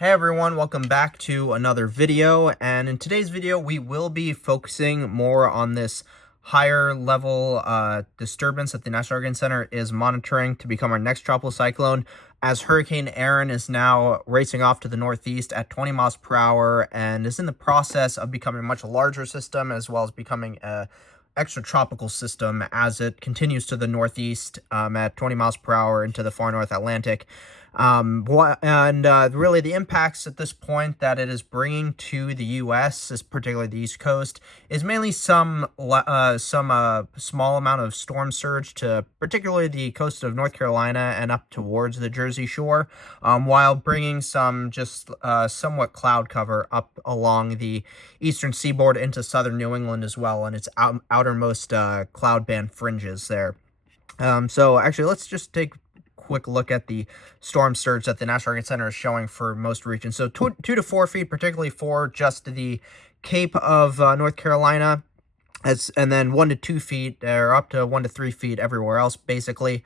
Hey everyone, welcome back to another video, and in today's video we will be focusing more on this higher level disturbance that the National Hurricane Center is monitoring to become our next tropical cyclone, as Hurricane Erin is now racing off to the northeast at 20 miles per hour and is in the process of becoming a much larger system, as well as becoming a extratropical system as it continues to the northeast at 20 miles per hour into the far North Atlantic. Really the impacts at this point that it is bringing to the U.S., is particularly the East Coast, is mainly some small amount of storm surge to particularly the coast of North Carolina and up towards the Jersey Shore, while bringing some just somewhat cloud cover up along the eastern seaboard into southern New England as well, and its outermost cloud band fringes there. So actually, let's just take quick look at the storm surge that the National Hurricane Center is showing for most regions. So 2 to 4 feet, particularly for just the Cape of North Carolina, and then 1 to 2 feet, or up to 1 to 3 feet everywhere else, basically,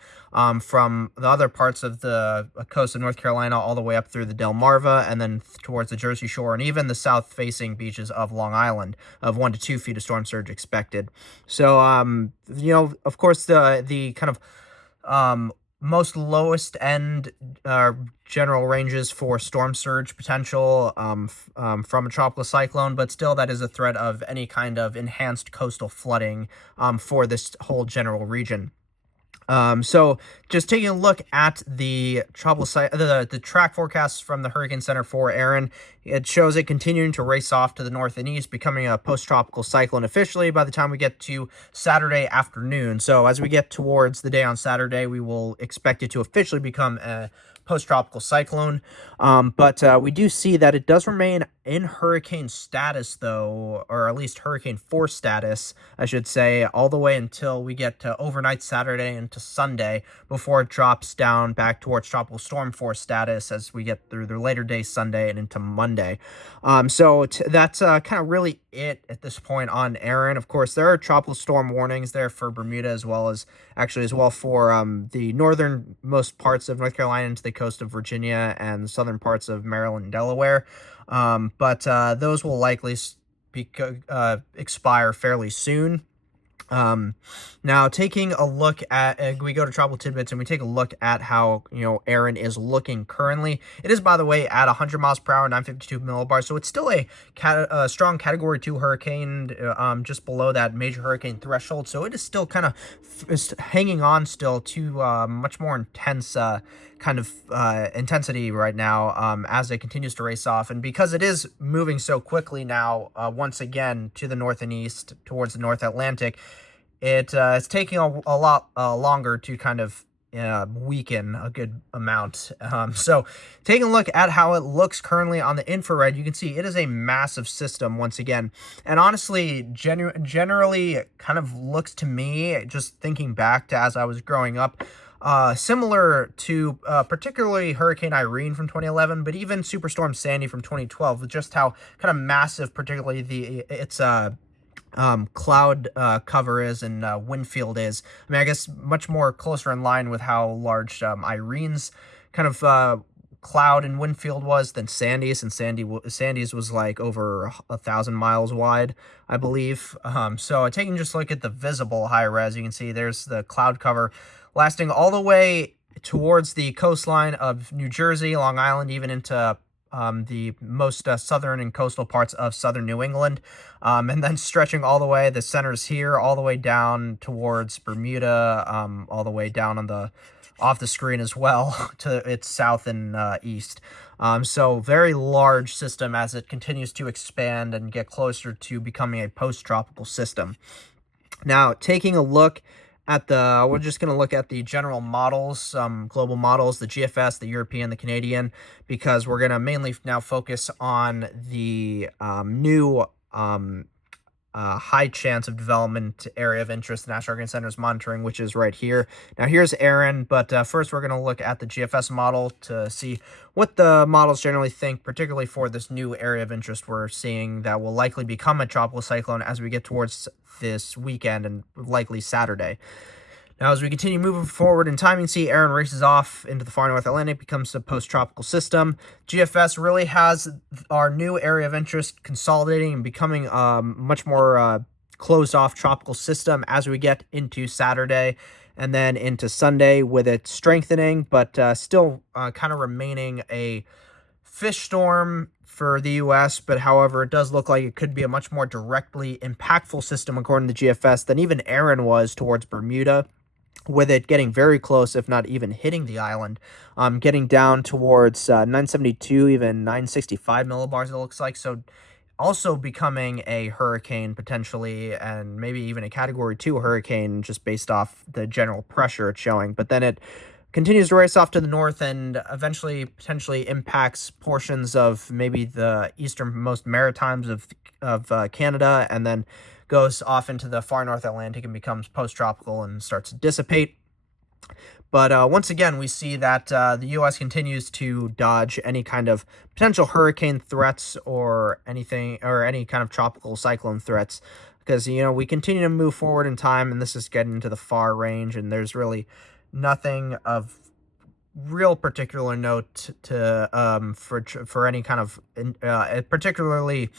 from the other parts of the coast of North Carolina all the way up through the Delmarva and then towards the Jersey Shore and even the south-facing beaches of Long Island, of 1 to 2 feet of storm surge expected. So, of course, the kind of most lowest end general ranges for storm surge potential from a tropical cyclone, but still that is a threat of any kind of enhanced coastal flooding for this whole general region. So just taking a look at the the track forecasts from the Hurricane Center for Erin, it shows it continuing to race off to the north and east, becoming a post-tropical cyclone officially by the time we get to Saturday afternoon. So as we get towards the day on Saturday, we will expect it to officially become a post-tropical cyclone, but we do see that it does remain in hurricane status, though, or at least hurricane force status, I should say, all the way until we get to overnight Saturday into Sunday, before it drops down back towards tropical storm force status as we get through the later day Sunday and into Monday. So that's kind of really it at this point on Erin. Of course, there are tropical storm warnings there for Bermuda, as well for the northernmost parts of North Carolina into the coast of Virginia and southern parts of Maryland and Delaware. But those will likely expire fairly soon. Now taking a look at, we go to Tropical Tidbits and we take a look at how, Erin is looking currently. It is, by the way, at 100 miles per hour, 952 millibars. So it's still a strong category 2 hurricane, just below that major hurricane threshold. So it is still kind of hanging on still to much more intense intensity right now, as it continues to race off. And because it is moving so quickly now, once again to the north and east towards the North Atlantic, it's taking a lot longer to kind of weaken a good amount. So taking a look at how it looks currently on the infrared, you can see it is a massive system once again, and honestly generally kind of looks to me, just thinking back to as I was growing up, similar to particularly Hurricane Irene from 2011, but even Superstorm Sandy from 2012, with just how kind of massive particularly its cloud cover is and wind field is. I mean, I guess much more closer in line with how large Irene's kind of cloud and wind field was than Sandy's, and Sandy's was like over 1,000 miles wide, I believe. So taking just a look at the visible high res, you can see there's the cloud cover lasting all the way towards the coastline of New Jersey, Long Island, even into the most southern and coastal parts of southern New England, and then stretching all the way, the center's here, all the way down towards Bermuda, all the way down on off the screen as well to its south and east. So very large system as it continues to expand and get closer to becoming a post-tropical system. Now, taking a look at we're just going to look at the general models, global models, the GFS, the European, the Canadian, because we're going to mainly now focus on the new high chance of development area of interest the National Hurricane Center is monitoring, which is right here. Now here's Erin, but first we're going to look at the GFS model to see what the models generally think, particularly for this new area of interest we're seeing that will likely become a tropical cyclone as we get towards this weekend and likely Saturday. Now, as we continue moving forward in time, you can see Erin races off into the far North Atlantic, becomes a post-tropical system. GFS really has our new area of interest consolidating and becoming much more closed-off tropical system as we get into Saturday and then into Sunday, with it strengthening, but still kind of remaining a fish storm for the U.S., but however, it does look like it could be a much more directly impactful system, according to GFS, than even Erin was towards Bermuda, with it getting very close, if not even hitting the island, getting down towards 972, even 965 millibars, it looks like. So also becoming a hurricane potentially, and maybe even a Category 2 hurricane, just based off the general pressure it's showing. But then it continues to race off to the north and eventually potentially impacts portions of maybe the easternmost maritimes of Canada, and then goes off into the far North Atlantic and becomes post-tropical and starts to dissipate. But once again, we see that the U.S. continues to dodge any kind of potential hurricane threats or anything, or any kind of tropical cyclone threats, because, we continue to move forward in time, and this is getting into the far range, and there's really nothing of real particular note to for any kind of particularly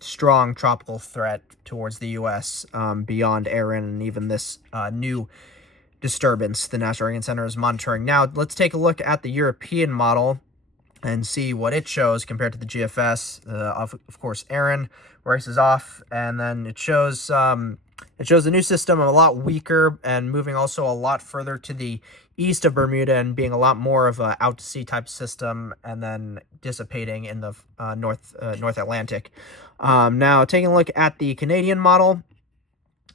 strong tropical threat towards the U.S. Beyond Erin and even this new disturbance the National Hurricane Center is monitoring. Now, let's take a look at the European model and see what it shows compared to the GFS. Of course, Erin races off, and then it shows the new system a lot weaker and moving also a lot further to the east of Bermuda and being a lot more of a out to sea type system, and then dissipating in the North Atlantic. Now, taking a look at the Canadian model,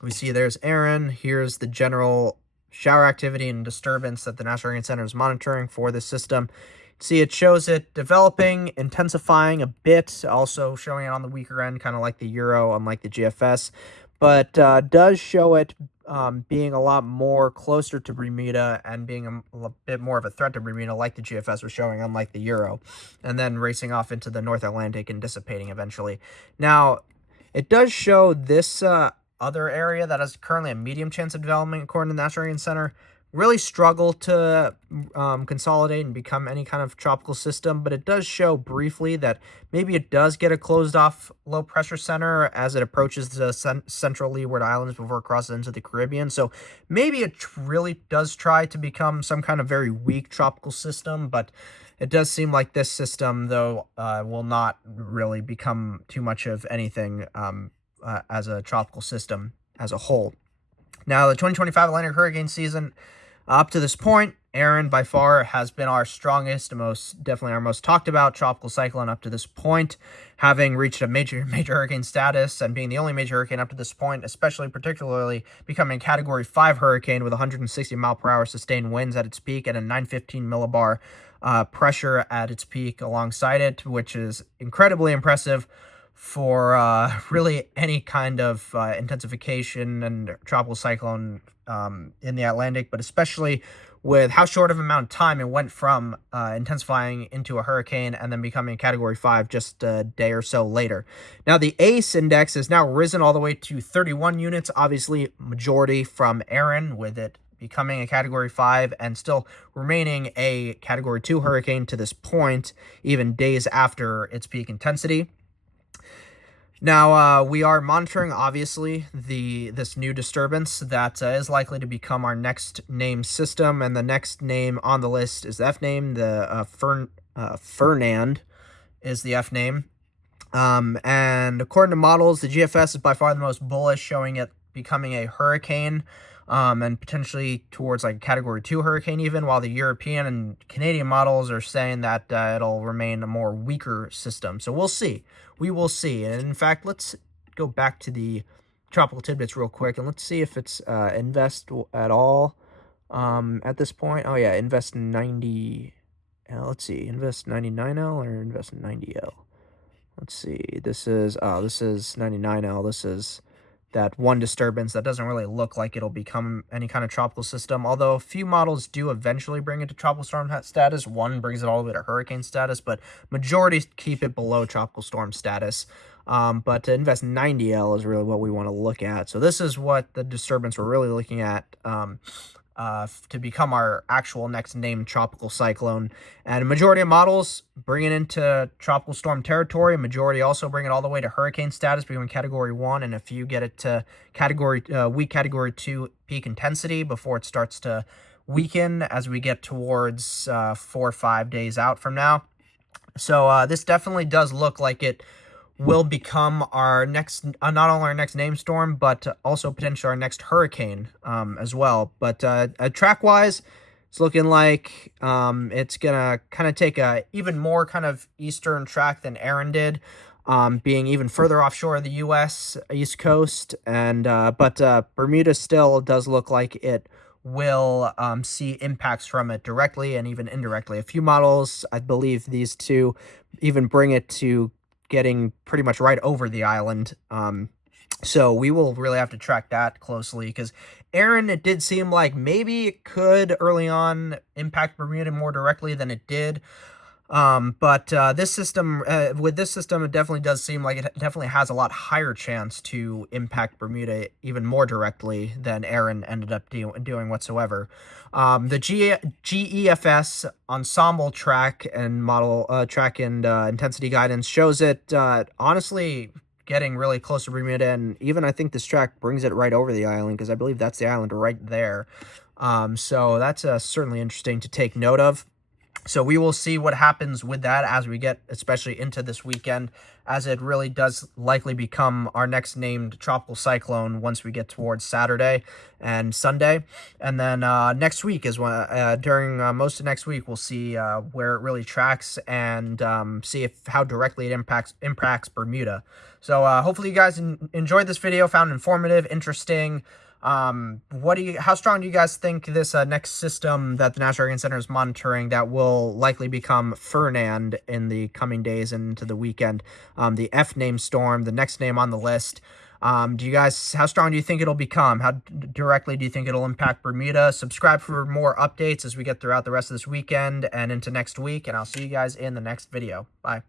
we see there's Erin. Here's the general shower activity and disturbance that the National Hurricane Center is monitoring for this system. See, it shows it developing, intensifying a bit, also showing it on the weaker end, kind of like the Euro, unlike the GFS, but does show it being a lot more closer to Bermuda and being a bit more of a threat to Bermuda, like the GFS was showing, unlike the Euro, and then racing off into the North Atlantic and dissipating eventually. Now, it does show this other area that has currently a medium chance of development, according to the National Hurricane Center, really struggle to consolidate and become any kind of tropical system, but it does show briefly that maybe it does get a closed-off low-pressure center as it approaches the central Leeward Islands before it crosses into the Caribbean. So maybe it really does try to become some kind of very weak tropical system, but it does seem like this system, though, will not really become too much of anything as a tropical system as a whole. Now, the 2025 Atlantic hurricane season, up to this point, Erin by far has been our strongest, definitely our most talked about tropical cyclone up to this point, having reached a major hurricane status and being the only major hurricane up to this point, especially particularly becoming a Category 5 hurricane with 160 mile per hour sustained winds at its peak and a 915 millibar pressure at its peak alongside it, which is incredibly impressive for really any kind of intensification and tropical cyclone in the Atlantic, but especially with how short of amount of time it went from intensifying into a hurricane and then becoming a Category 5 just a day or so later. Now, the ACE index has now risen all the way to 31 units, obviously majority from Erin, with it becoming a Category 5 and still remaining a Category 2 hurricane to this point, even days after its peak intensity. Now, we are monitoring, obviously, this new disturbance that is likely to become our next named system, and the next name on the list is the F name. The Fernand is the F name. And according to models, the GFS is by far the most bullish, showing it becoming a hurricane, and potentially towards like a Category 2 hurricane even, while the European and Canadian models are saying that it'll remain a more weaker system. So we'll see. We will see. And in fact, let's go back to the tropical tidbits real quick, and let's see if it's invest at all at this point. Oh yeah, invest 90. Let's see, invest 99L or invest 90L. Let's see. This is 99L. This is that one disturbance that doesn't really look like it'll become any kind of tropical system, although a few models do eventually bring it to tropical storm status. One brings it all the way to hurricane status, but majority keep it below tropical storm status. But to invest 90L is really what we want to look at. So this is what the disturbance we're really looking at to become our actual next named tropical cyclone. And a majority of models bring it into tropical storm territory. A majority also bring it all the way to hurricane status, becoming category 1, and a few get it to weak category 2 peak intensity before it starts to weaken as we get towards 4 or 5 days out from now. So this definitely does look like it will become our next, not only our next name storm, but also potentially our next hurricane as well. But track-wise, it's looking like it's going to kind of take a even more kind of eastern track than Erin did, being even further offshore of the U.S. East Coast. And but Bermuda still does look like it will see impacts from it directly and even indirectly. A few models, I believe these two, even bring it to getting pretty much right over the island. So we will really have to track that closely, because Erin, it did seem like maybe it could early on impact Bermuda more directly than it did. But this system, with this system, it definitely does seem like it definitely has a lot higher chance to impact Bermuda even more directly than Erin ended up doing whatsoever. The GEFS ensemble track and model track and intensity guidance shows it honestly getting really close to Bermuda, and even I think this track brings it right over the island, because I believe that's the island right there. So that's certainly interesting to take note of. So we will see what happens with that as we get especially into this weekend, as it really does likely become our next named tropical cyclone once we get towards Saturday and Sunday. And then next week is when, during most of next week, we'll see where it really tracks and see how directly it impacts Bermuda. So hopefully you guys enjoyed this video, found it informative, interesting. How strong do you guys think this next system that the National Hurricane Center is monitoring that will likely become Fernand in the coming days and into the weekend, the F name storm, the next name on the list? How strong do you think it'll become? How directly do you think it'll impact Bermuda? Subscribe for more updates as we get throughout the rest of this weekend and into next week, and I'll see you guys in the next video. Bye.